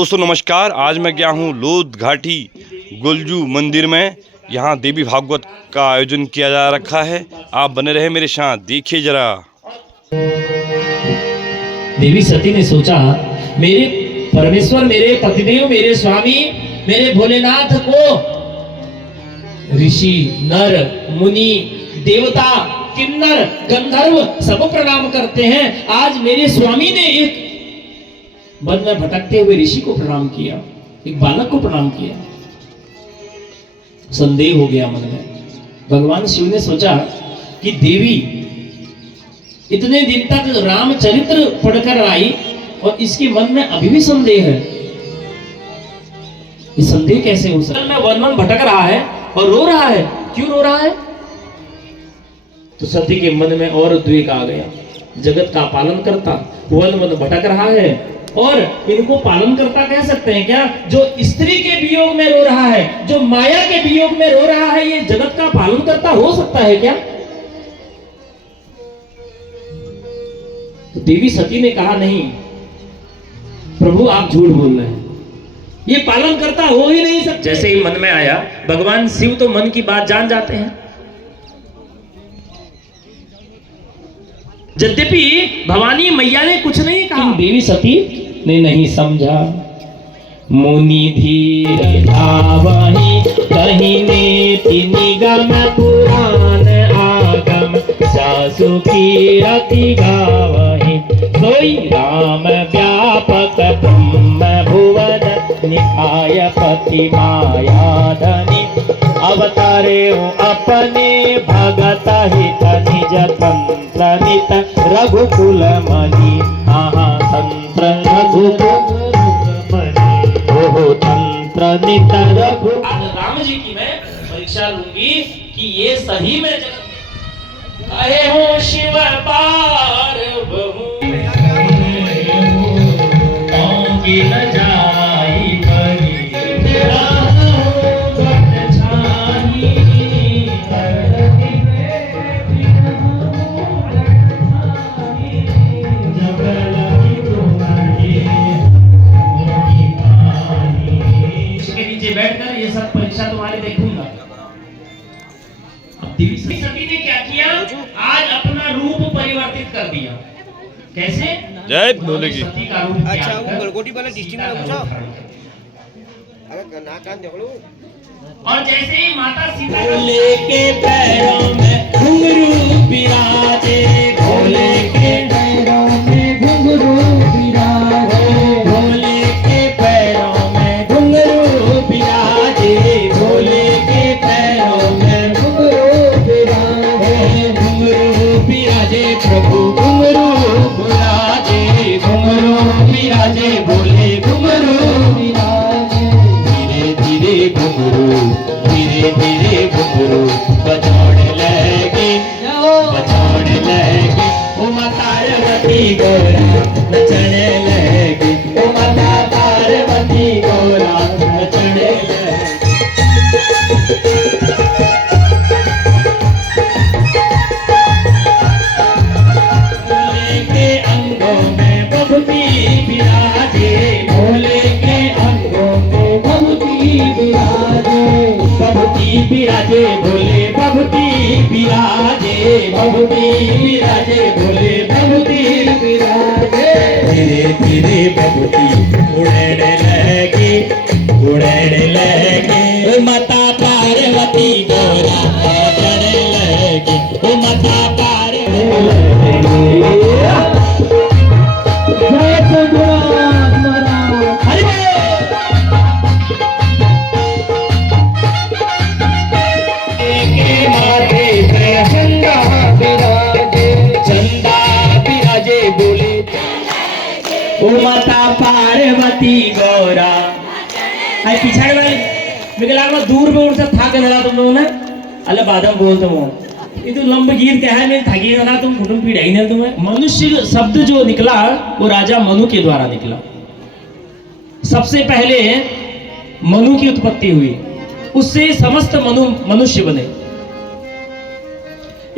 दोस्तों नमस्कार। आज मैं गया हूँ लोध घाटी गुलजू मंदिर में। यहाँ देवी भागवत का आयोजन किया जा रखा है। आप बने रहे मेरे साथ, देखिए जरा। देवी सती ने सोचा, मेरे परमेश्वर, मेरे पतिदेव, मेरे स्वामी, मेरे भोलेनाथ को ऋषि, नर, मुनि, देवता, किन्नर, गंधर्व सब प्रणाम करते हैं। आज मेरे स्वामी ने एक वन में भटकते हुए ऋषि को प्रणाम किया, एक बालक को प्रणाम किया। संदेह हो गया मन में। भगवान शिव ने सोचा कि देवी इतने दिन तक रामचरित्र पढ़कर आई और इसके मन में अभी भी संदेह है। ये संदेह कैसे हो सकता है? वन भटक रहा है और रो रहा है। क्यों रो रहा है? तो सती के मन में और उद्वेग आ गया। जगत का पालन करता वन भटक रहा है और इनको पालन करता कह सकते हैं क्या? जो स्त्री के वियोग में रो रहा है, जो माया के वियोग में रो रहा है, ये जगत का पालन करता हो सकता है क्या? तो देवी सती ने कहा, नहीं प्रभु, आप झूठ बोल रहे हैं, ये पालन करता हो ही नहीं सकता। जैसे ही मन में आया, भगवान शिव तो मन की बात जान जाते हैं। यद्यपि भवानी मैया ने कुछ नहीं कहा, देवी सती ने नहीं समझा। मुनि धीर धावहि कहीं नेति निगम पुराण आगम, सासु की रति गावहि सोई राम व्यापक ब्रह्म भुवन, निकाय पति माया धनी, अवतारे अपने भगत हित निज तंत्र नित रघुकुल मणि। तंत्र रघुकुल मणि, ओहो तंत्र नित रघु। आज राम जी की मैं परीक्षा लूंगी कि ये सही में कहे हो शिव पार बहु न जाई बनी तेरा बैठकर ये सब परीक्षा तुम्हारे देखूंगा। अब देवी सती ने क्या किया? आज अपना रूप परिवर्तित कर दिया। कैसे? जय बोलेगी। अच्छा, वो गलगोटी वाला डिस्ट्रिक्ट में पूछो। अरे ना कान देख लो। और जैसे ही माता सीता भोले के पैरों में घुंघरू विराजे, भोले के पैरों में घुंघरू विराजे, भोले के पैरों में घुंघरू विराजे, भोले के पैरों में घुंघरू विराजे, घुंघरू विराजे प्रभु घुंघरू विराजे, घुंघरू विराजे, भोले घुंघरू विराजे। धीरे धीरे घुंघरू, धीरे धीरे घुंघरू बजाने लगे, बजाने लगे। ओ माता पार्वती गौरा नचने लगी, ओ माता पार्वती गौरा नचने लगी। भोले के अंगों में बभूति विराजे, भोले के अंगों में बभूति विराजे, बभूति विराजे, भोले बभूति विराजे, बभूति विराजे, भोले बभूति विराजे। धीरे धीरे बभूति उड़ने लगी, उड़ने लगी। माता पार्वती गौरा नचने लगी, ओ माता पार्वती लगी। माता पार्वती गौरा है पिछाड़ वाले मिगलाग में दूर पे उनसे थाक गया तुम लोगों ने। अल्लाह बादम बोलते हो ये तो लंब गीत क्या है, मैं थकी ना तुम घुटन पीढ़ाई ने तुम्हें। मनुष्य शब्द जो निकला वो राजा मनु के द्वारा निकला। सबसे पहले मनु की उत्पत्ति हुई, उससे समस्त मनुष्य बने।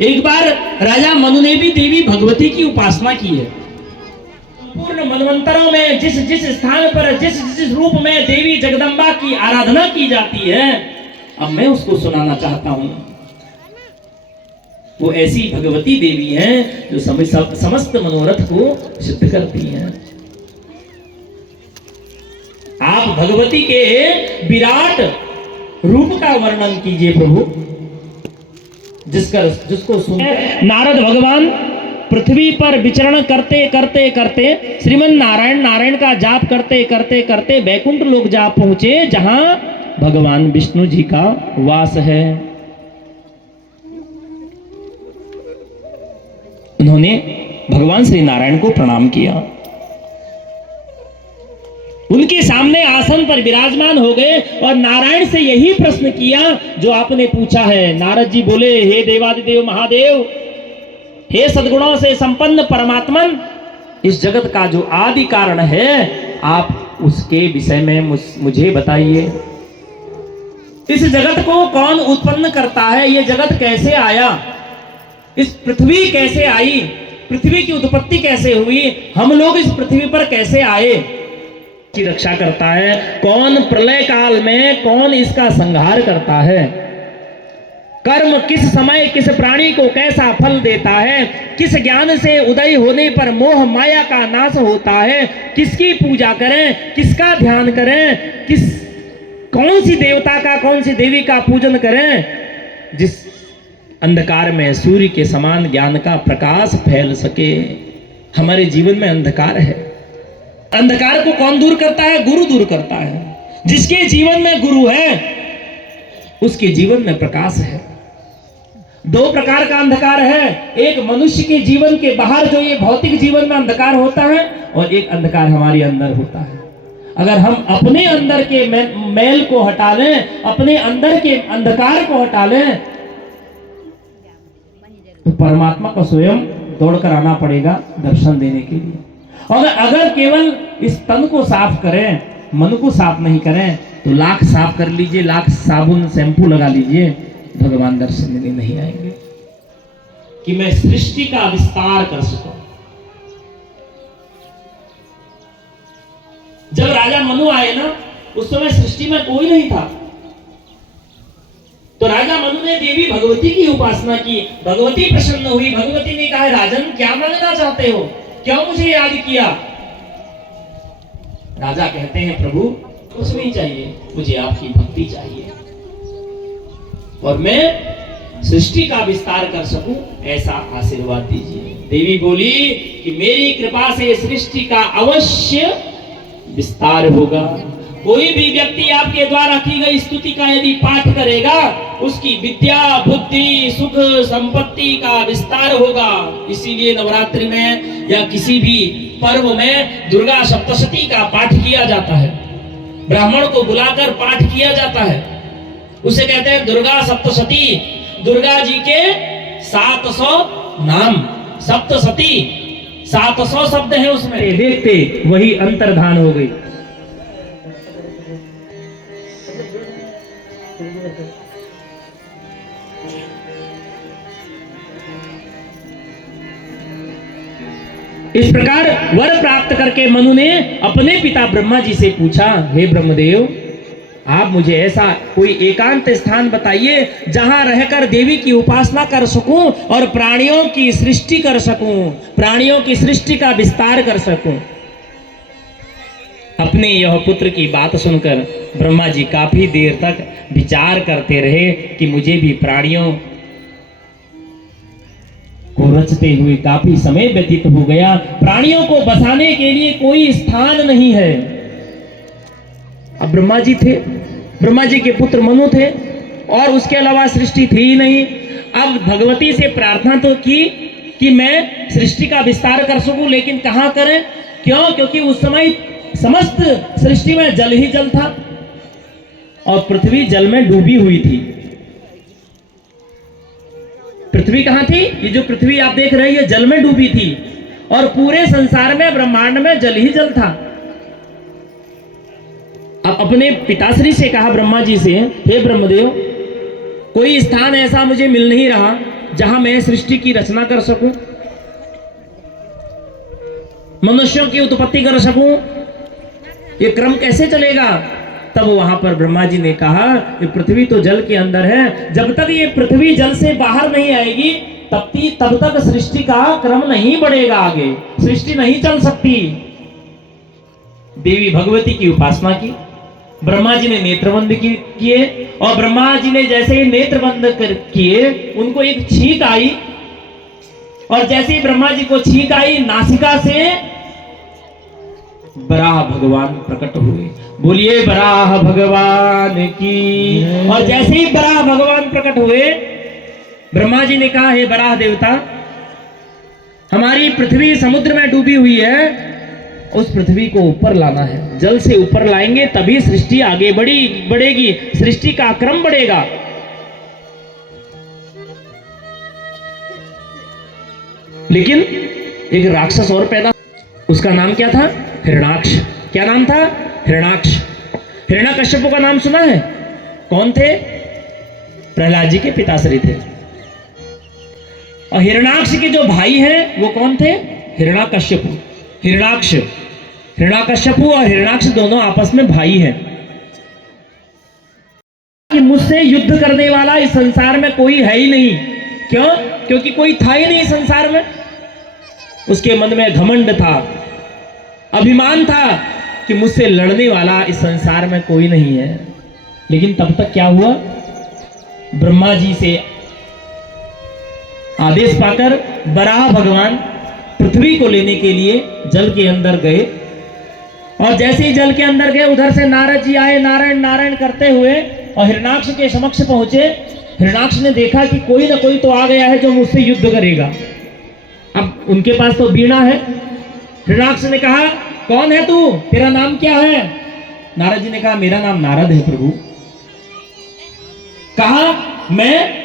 एक बार राजा मनु ने भी देवी भगवती की उपासना की है। संपूर्ण मनवंतरों में जिस जिस स्थान पर जिस जिस रूप में देवी जगदम्बा की आराधना की जाती है, अब मैं उसको सुनाना चाहता हूं। वो ऐसी भगवती देवी हैं जो समस्त मनोरथ को सिद्ध करती हैं। आप भगवती के विराट रूप का वर्णन कीजिए प्रभु, जिसको सुनकर नारद भगवान पृथ्वी पर विचरण करते करते करते श्रीमन नारायण नारायण का जाप करते करते करते बैकुंठ लोक जा पहुंचे, जहां भगवान विष्णु जी का वास है। उन्होंने भगवान श्री नारायण को प्रणाम किया, उनके सामने आसन पर विराजमान हो गए और नारायण से यही प्रश्न किया जो आपने पूछा है। नारद जी बोले, हे देवादिदेव महादेव, हे सद्गुणों से संपन्न परमात्मन, इस जगत का जो आदि कारण है आप उसके विषय में मुझे बताइए। इस जगत को कौन उत्पन्न करता है? ये जगत कैसे आया? इस पृथ्वी कैसे आई? पृथ्वी की उत्पत्ति कैसे हुई? हम लोग इस पृथ्वी पर कैसे आए? की रक्षा करता है कौन? प्रलय काल में कौन इसका संहार करता है? कर्म किस समय किस प्राणी को कैसा फल देता है? किस ज्ञान से उदय होने पर मोह माया का नाश होता है? किसकी पूजा करें, किसका ध्यान करें, कौन सी देवता का कौन सी देवी का पूजन करें, जिस अंधकार में सूर्य के समान ज्ञान का प्रकाश फैल सके। हमारे जीवन में अंधकार है, अंधकार को कौन दूर करता है? गुरु दूर करता है। जिसके जीवन में गुरु है उसके जीवन में प्रकाश है। दो प्रकार का अंधकार है, एक मनुष्य के जीवन के बाहर जो ये भौतिक जीवन में अंधकार होता है, और एक अंधकार हमारे अंदर होता है। अगर हम अपने अंदर के मैल को हटा लें, अपने अंदर के अंधकार को हटा लें, तो परमात्मा को स्वयं दौड़कर आना पड़ेगा दर्शन देने के लिए। और अगर केवल इस तन को साफ करें, मन को साफ नहीं करें, तो लाख साफ कर लीजिए, लाख साबुन शैम्पू लगा लीजिए, भगवान दर्शन देने नहीं आएंगे। कि मैं सृष्टि का विस्तार कर सकूं। जब राजा मनु आए ना, उस समय सृष्टि में कोई नहीं था, तो राजा मनु ने देवी भगवती की उपासना की। भगवती प्रसन्न हुई, भगवती ने कहा, राजन क्या मांगना चाहते हो, क्यों मुझे याद किया? राजा कहते हैं, प्रभु कुछ नहीं चाहिए, मुझे आपकी भक्ति चाहिए और मैं सृष्टि का विस्तार कर सकूं, ऐसा आशीर्वाद दीजिए। देवी बोली कि मेरी कृपा से सृष्टि का अवश्य विस्तार होगा। कोई भी व्यक्ति आपके द्वारा की गई स्तुति का यदि पाठ करेगा, उसकी विद्या बुद्धि सुख संपत्ति का विस्तार होगा। इसीलिए नवरात्रि में या किसी भी पर्व में दुर्गा सप्तशती का पाठ किया जाता है, ब्राह्मण को बुलाकर पाठ किया जाता है। उसे कहते हैं दुर्गा सप्तशती। दुर्गा जी के 700 नाम, सप्तशती 700 शब्द है उसमें। देखते वही अंतर्धान हो गई। इस प्रकार वर प्राप्त करके मनु ने अपने पिता ब्रह्मा जी से पूछा, हे ब्रह्मदेव, आप मुझे ऐसा कोई एकांत स्थान बताइए जहां रहकर देवी की उपासना कर सकूं और प्राणियों की सृष्टि कर सकूं, प्राणियों की सृष्टि का विस्तार कर सकूं। अपने यह पुत्र की बात सुनकर ब्रह्मा जी काफी देर तक विचार करते रहे कि मुझे भी प्राणियों को रचते हुए काफी समय व्यतीत हो गया। प्राणियों को बसाने के लिए कोई स्थान नहीं है। अब ब्रह्मा जी थे, ब्रह्मा जी के पुत्र मनु थे, और उसके अलावा सृष्टि थी ही नहीं। अब भगवती से प्रार्थना तो की कि मैं सृष्टि का विस्तार कर सकूं, लेकिन कहां करें? क्यों? क्योंकि उस समय समस्त सृष्टि में जल ही जल था और पृथ्वी जल में डूबी हुई थी। पृथ्वी कहां थी? ये जो पृथ्वी आप देख रहे हैं, ये जल में डूबी थी और पूरे संसार में ब्रह्मांड में जल ही जल था। अब अपने पिताश्री से कहा ब्रह्मा जी से, हे ब्रह्मदेव, कोई स्थान ऐसा मुझे मिल नहीं रहा जहां मैं सृष्टि की रचना कर सकूं। मनुष्यों की उत्पत्ति कर सकूं, ये क्रम कैसे चलेगा? तब वहां पर ब्रह्मा जी ने कहा ये पृथ्वी तो जल के अंदर है, जब तक ये पृथ्वी जल से बाहर नहीं आएगी तब तक सृष्टि का क्रम नहीं बढ़ेगा, आगे सृष्टि नहीं चल सकती। देवी भगवती की उपासना की, ब्रह्मा जी ने नेत्रबंद किए, और ब्रह्मा जी ने जैसे ही नेत्रबंद किए उनको एक छींक आई, और जैसे ही ब्रह्मा जी को छींक आई नासिका से बराह भगवान प्रकट हुए। बोलिए बराह भगवान की। और जैसे ही बराह भगवान प्रकट हुए, ब्रह्मा जी ने कहा हे बराह देवता, हमारी पृथ्वी समुद्र में डूबी हुई है, उस पृथ्वी को ऊपर लाना है, जल से ऊपर लाएंगे तभी सृष्टि आगे बढ़ेगी, सृष्टि का क्रम बढ़ेगा। लेकिन एक राक्षस और पैदा, उसका नाम क्या था? हिरणाक्ष। क्या नाम था? हिरणाक्ष। हिरण्यकश्यप का नाम सुना है? कौन थे? प्रहलाद जी के पिताश्री थे। और हिरणाक्ष के जो भाई हैं वो कौन थे? हिरण्यकश्यप। हिरणाक्ष, हिरण्यकश्यप और हिरणाक्ष दोनों आपस में भाई हैं। कि मुझसे युद्ध करने वाला इस संसार में कोई है ही नहीं। क्यों? क्योंकि कोई था ही नहीं संसार में। उसके मन में घमंड था, अभिमान था कि मुझसे लड़ने वाला इस संसार में कोई नहीं है। लेकिन तब तक क्या हुआ? ब्रह्मा जी से आदेश पाकर बराह भगवान पृथ्वी को लेने के लिए जल के अंदर गए, और जैसे ही जल के अंदर गए उधर से नारद जी आए नारायण नारायण करते हुए और हिरणाक्ष के समक्ष पहुंचे। हिरणाक्ष ने देखा कि कोई ना कोई तो आ गया है जो मुझसे युद्ध करेगा। अब उनके पास तो वीणा है। हिरणाक्ष ने कहा कौन है तू, तेरा नाम क्या है? नारद जी ने कहा मेरा नाम नारद है प्रभु। कहा मैं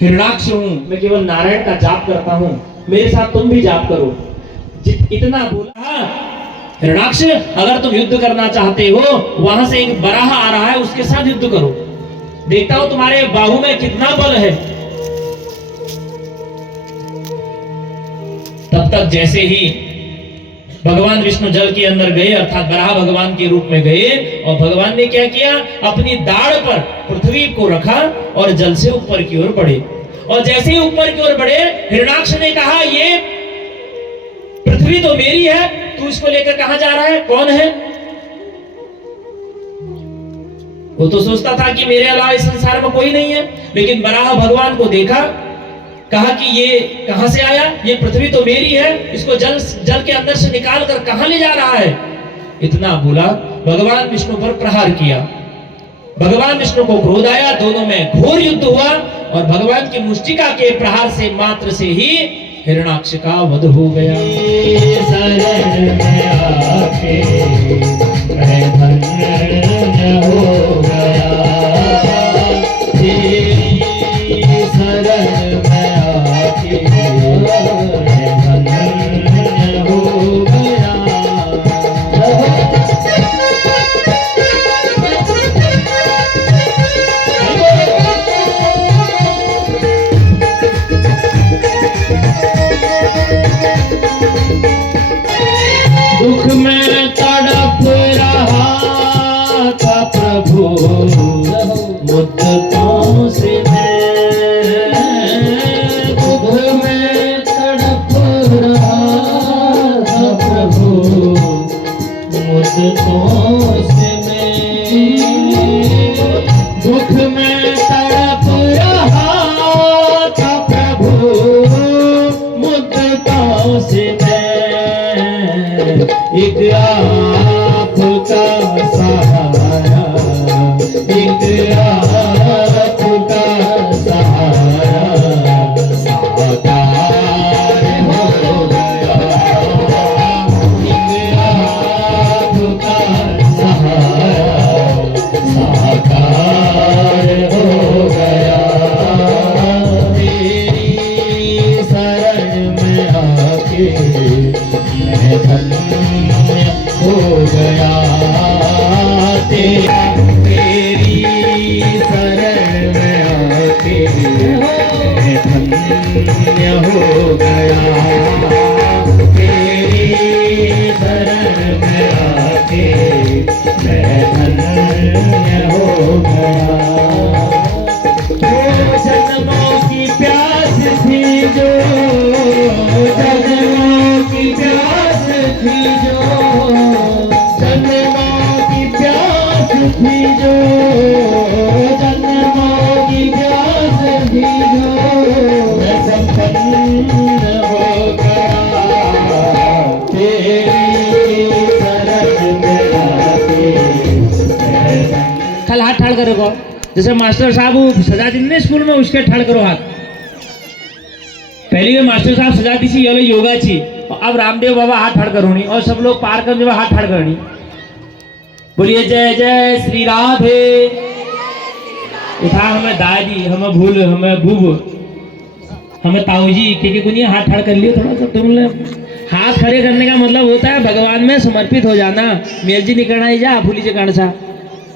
हिरणाक्ष हूं, मैं केवल नारायण का जाप करता हूं, मेरे साथ तुम भी जाप करो। इतना बोला। हिरणाक्ष अगर तुम युद्ध करना चाहते हो, वहां से एक बराह आ रहा है, उसके साथ युद्ध करो, देखता हूं तुम्हारे बाहु में कितना बल है। तब तक जैसे ही भगवान विष्णु जल के अंदर गए, अर्थात बराह भगवान के रूप में गए, और भगवान ने क्या किया? अपनी दाढ़ पर पृथ्वी को रखा और जल से ऊपर की ओर बढ़े। और जैसे ही ऊपर की ओर बढ़े, हिरणाक्ष ने कहा ये पृथ्वी तो मेरी है, तू इसको लेकर कहां जा रहा है? कौन है? वो तो सोचता था कि मेरे अलावा इस संसार में कोई नहीं है। लेकिन बराह भगवान को देखा, कहा कि ये कहां से आया? ये पृथ्वी तो मेरी है, इसको जल के अंदर से निकाल कर कहां ले जा रहा है? इतना बोला, भगवान विष्णु पर प्रहार किया। भगवान विष्णु को क्रोध आया, दोनों में घोर युद्ध हुआ, और भगवान की मुष्टिका के प्रहार से मात्र से ही हिरणाक्ष का वध हो गया। शरण में आके मैं धन्य हो गया, शरण में आके मैं धन्य हो गया। दुख में तड़प रहा था प्रभु, मुद्दतों से मैं, दुख में तड़प रहा था प्रभु, मुद्दतों से मैं, दुख में तड़प रहा था प्रभु, मुद्दतों से मैं, एक आपका सहारा, एक आपका सहारा, साकार हो गया, एक आपका सहारा, साकार हो गया। तेरी शरण में आके मैं धन्य हो जैसे मास्टर साहब वो सजा दी स्कूल में, उसके ठड़ करो हाथ। पहले मास्टर साहब सजा दी थी, ये लो योगा थी, और अब रामदेव बाबा हाथ ठड़ करोनी, और सब लोग पार कर जो हाथ ठड़ करनी। बोलिए जय जय श्री राधे। उठा हमें दादी, हमें भूल, हमें बूब, हमें ताऊजी के कुछ हाथ खड़ा कर लियो थोड़ा सा। तुम हाथ खड़े करने का मतलब होता है भगवान में समर्पित हो जाना। मेल जी निकलना ही जा फूली से कण सा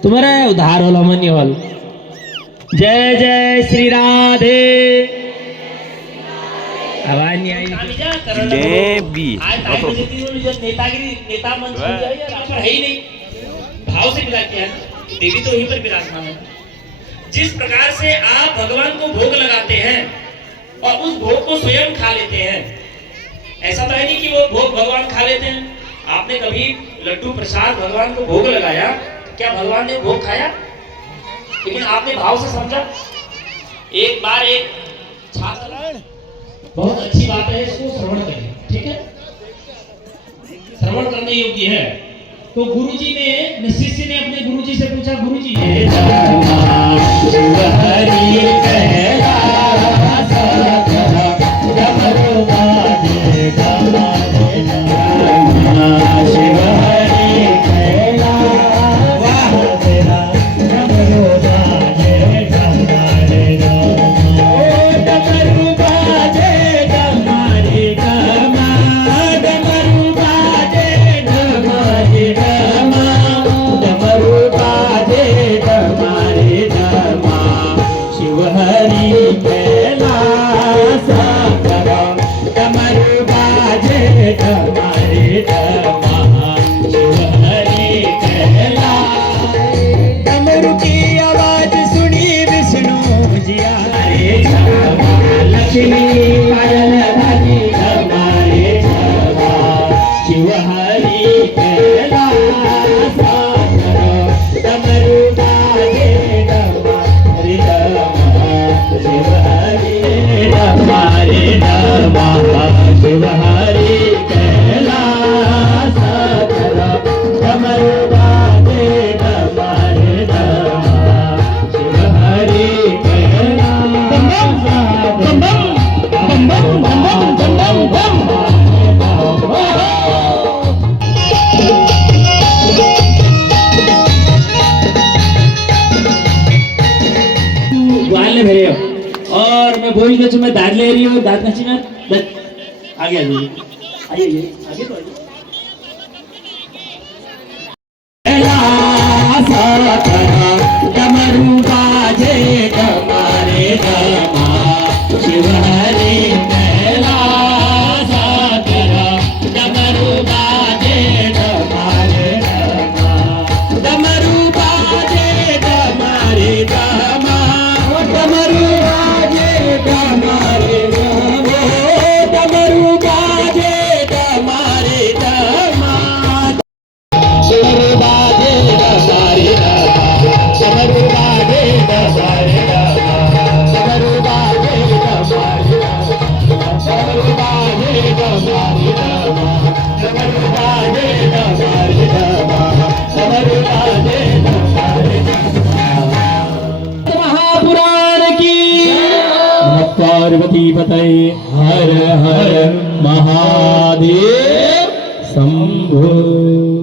तुम्हारा उधार होल अमन होल। जय जय श्री राधे। आवाज नहीं आई जलेबी नेतागिरी नेता मंच है ही नहीं, भाव से मिला किया है। देवी तो वहीं पर विराजमान है। जिस प्रकार से आप भगवान को भोग लगाते हैं और उस भोग को स्वयं खा लेते हैं, ऐसा तो है नहीं कि वो भोग भगवान खा लेते हैं। आपने कभी लड्डू प्रसाद भगवान को भोग लगाया, क्या भगवान ने भोग खाया? लेकिन आपने भाव से समझा। एक बार एक छात्र, बहुत अच्छी बात है, इसको श्रवण करें, ठीक है? श्रवण करने योग्य है। तो गुरुजी ने, शिष्य ने अपने गुरुजी से पूछा, गुरुजी और मैं बोल के तुम्हें दाद ले रही हूँ, दाद नची ना आगे आइए आगे तो डमरू बाजे डमारे डमा शिव हरि कैलासा करा। डमरू बाजे डमारे डमा, डमरू बाजे डमारे डमा, डमरू बाजे डमारे डमा, डमरू बाजे डमारे डमा, डमरू बाजे डमारे डमा, डमरू बाजे डमारे डमा, डमरू बाजे डमारे डमा, डमरू बाजे डमारे डमा, डमरू बाजे डमारे डमा, डमरू बाजे डमारे डमा। महापुराण की पार्वती पतये हर हर महादेव शंभो।